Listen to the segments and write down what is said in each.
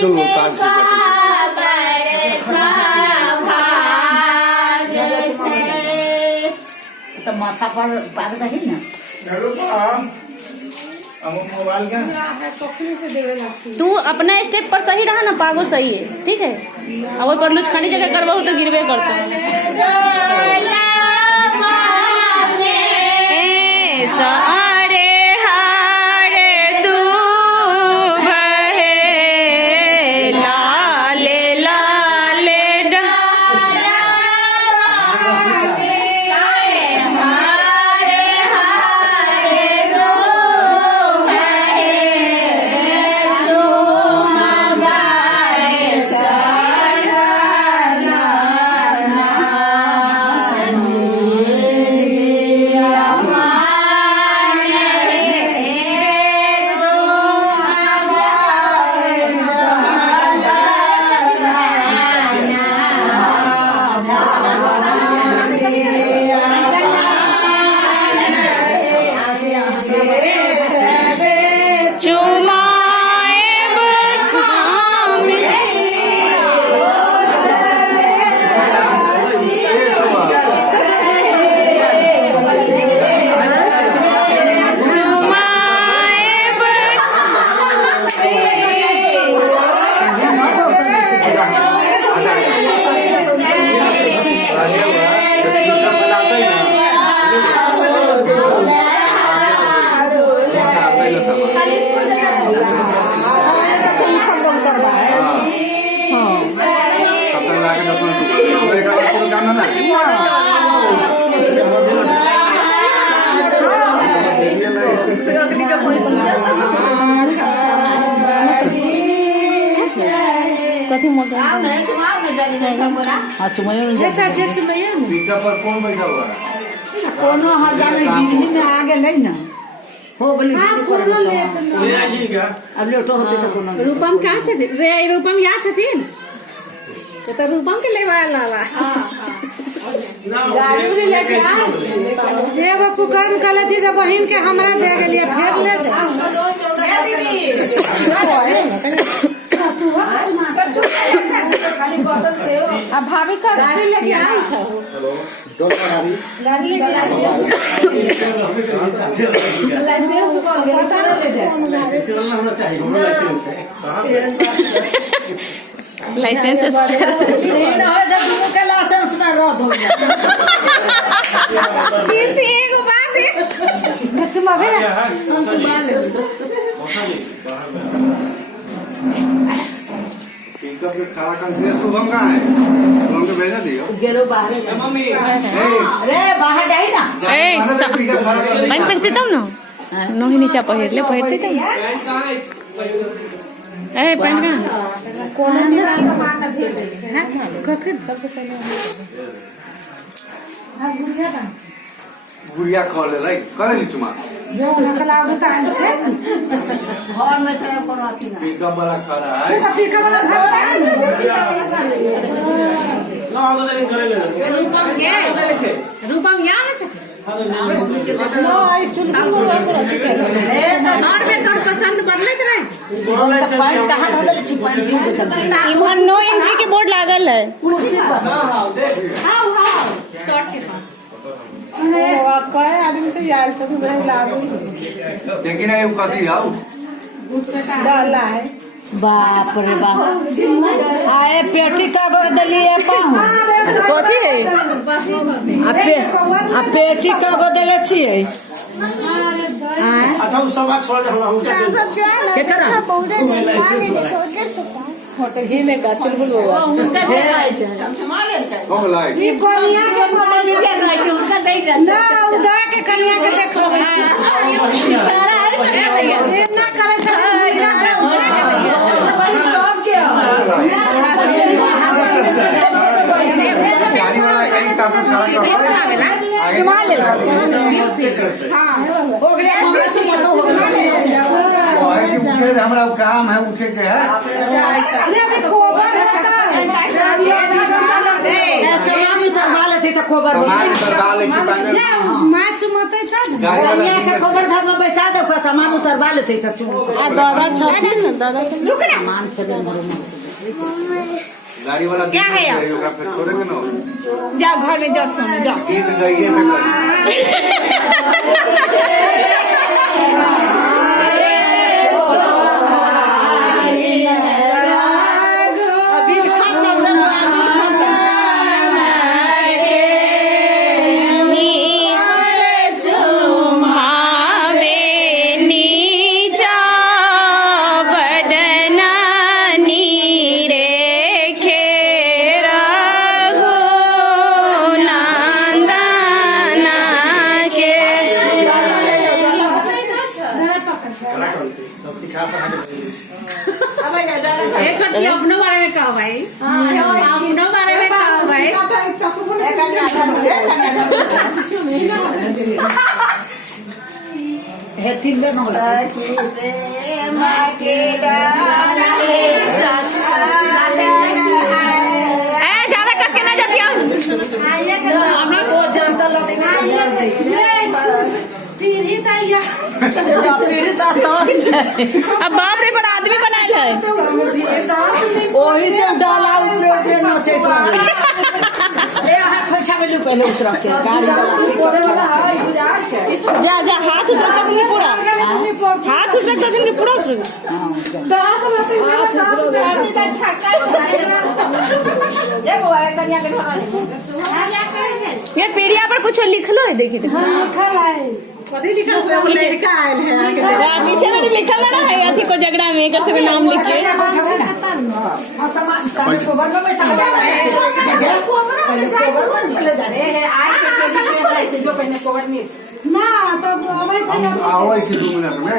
तो काम तो माथा पर पार रही ना तू अपना स्टेप पर सही रहा ना, पागो सही है, ठीक है। अब पर लुचखानी जगह करबहू तो गिरबे करते। सारे हारे तू बहे लाले लाले कथी मोटा कौन बैठा हुआ कोनो हजार गिरनी में आगे नहीं ना हो बोली अब लेटो होते तो कोनो रूपम कहाँ छथिन रे? रूपम यहाँ छथिन तो रूपम के लेवा लाला ये वो कुकर्म कला चीज बहन के हमरा दे गेलिए फेर ले जा अब भाभी का गाड़ी लेके आई छो गाड़ी लेके लाइसेंस को बता ले दे होना चाहिए लाइसेंस तीन हो जा दोनों के लाइसेंस में रद्द हो गया फिर से एक बात है बच्चे मावे हम तो मान ले पिकअप के खड़ा कर दिया। शुभम कहाँ है? शुभम को भेजा दियो। गेलो बाहर मम्मी अरे बाहर जाई ना पानी पहनते तब ना नही नीचा पहिरले पहिरते तब ए पैंट कहाँ कोना में मारना भेज छै है कखन सबसे पहले हां गुड़िया खोले लाई करे ली चुमा जो नकला उतार छै घर में तरह कोनो अथी ना पिकअप वाला खड़ा है। पिकअप वाला घर रूपम यहाँ में छथिन तोर पसंद बदलैत रहे पैंट कहाँ धोले छी पैंट दिन के चलते इमन नो एंट्री के बोर्ड लागल है। हाँ शॉर्ट के पास आदमी से यार से लेकिन ये कथी है डाला है बाप रे बाप आए पेटी का गो दलिए पाहु कथी है आ पेटी का गो देले छिए अच्छा उस सब बात छोड़ दे हम के करा फोटो घिने का चुलबुल बाबा कौन लाई ई कोनिया के मोबाइल के रहै छै उनका दे जा ना उदा के कनिया के देखबै छै सारा ए ना करे छै सब के गाड़ी वाला एक टाप सीधे चलावेला जमा ले हां हो गया हो उठे हमरा काम है उठे के है अरे अभी कोबर है सलामी तरबाल थी तो खबर सामान तरबाल है माछ मते तब गाड़ी वाला के खबर घर में बैसा दे सामान उतरवा लेते तो दादा छपी ना दादा सामान खरीद गाड़ी वाला क्या है यार? फिर छोड़ेंगे ना जाओ घर में जाओ सोने जाओ जीत गई है छोटी अपने बारे में कहो भाई अपने बारे में कहो भाई है तीन में हो ज्यादा कस के ना जाती हूँ अब बाप रे बड़ा आदमी बनायल है वही से डाला ऊपर ऊपर नचे ले हाथ खोछा में पहले उतर के जा जा हाथ उसका कर दूंगी पूरा हाथ उसका कर दूंगी पूरा उसका ये पीढ़िया पर कुछ लिख लो है देखिए नीचे में लिखल ना है अथी को झगड़ा में कर सके नाम लिख के ना तब आवे 2 मिनट में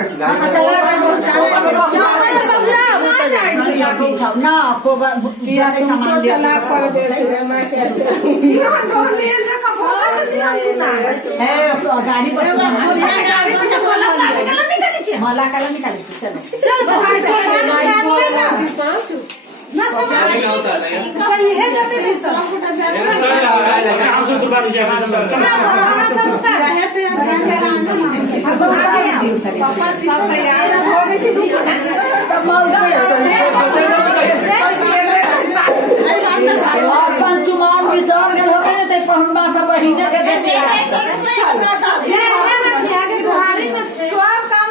ना आपको सामान चला कर दे गाड़ी मला कला निकाली चलो ना ये जाते थे सब पंचुमान भी सब हो गए थे पहुंचा सब ही जगह सब काम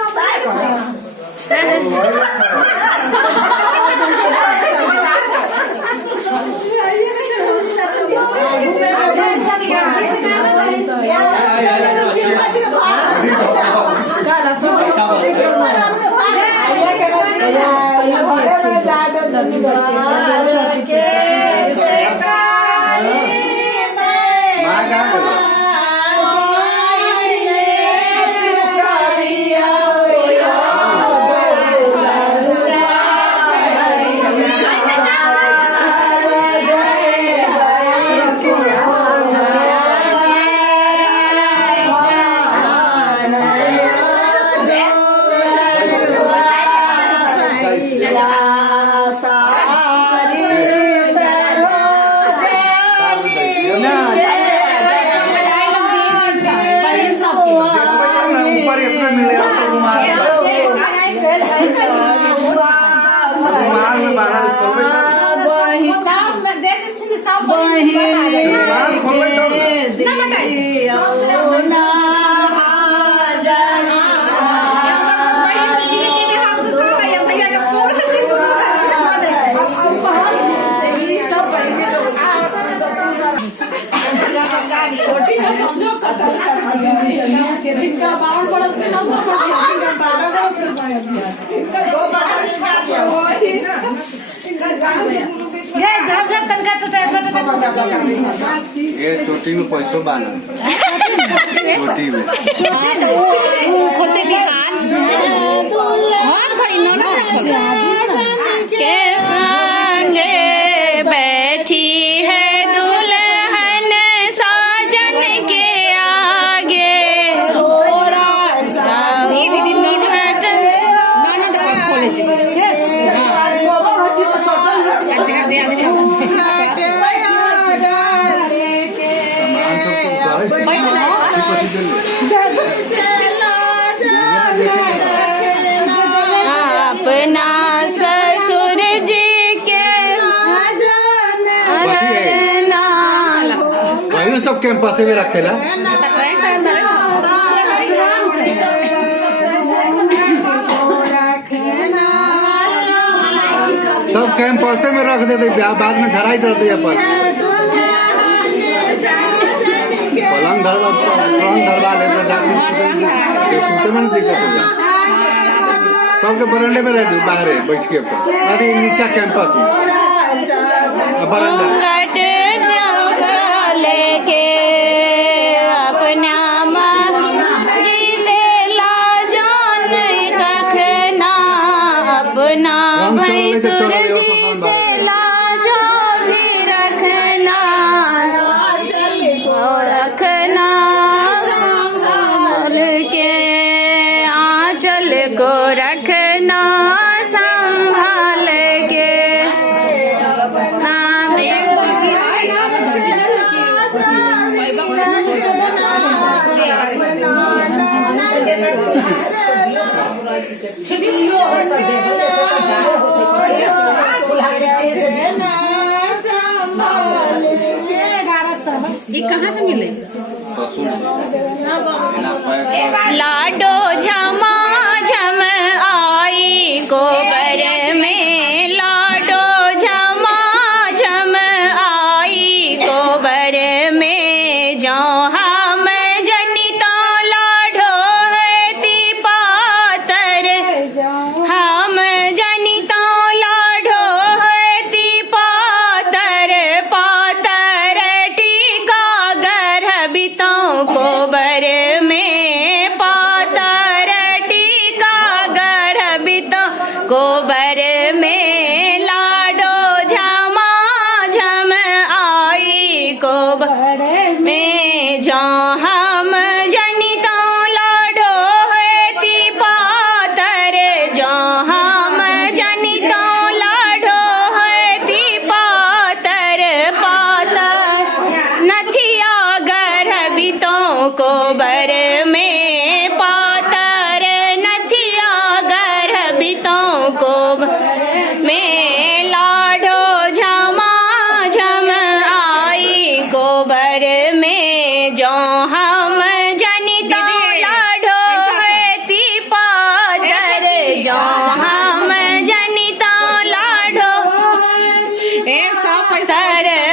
ये चोटी में पैसों बाना चोटी में खोते बिहान के संगे बैठी है दुल्हन साजन के आगे थोड़ा सा सब कैंपस में रखेला। सब कैंपस में रख देते, बाद में धराई देते अपन पलंग धरवा लेते, सूते में दिक्कत होता। सबके बरामदे में रह दो, बाहर बैठ के अरे नीचा कैंपस में बरामदा लेके अपना माजी से लाजो नहीं कखना, अपना भैंसुर जी से लाजो भी रखना, रखना संभाल के आंचल को रखना संभाल के। ये कहाँ से मिले? लाडो झमा झम आई गोबर में, लाडो झमा झम आई गोबर में, जो हम जनिता लाडो है ती पातर, हम जनिता लाडो है ती पातर, पातर टीका गर्भितों गोबर में, पातर टीका गर्भितों गोबर में, लाडो झमा झम आई गोबर में, जो हम जनिता लाडो है ती पातर, जो हम जनिता लाडो है ती पातर, पातर नथिया गर्भितों गोबर में, पातर नथिया गर्भितों गोबर में, लाडो झमा झम आई गोबर में, जो हम जनिता लाडो है ती पातर, जो हम जनिता लाडो ए सब पैसा सर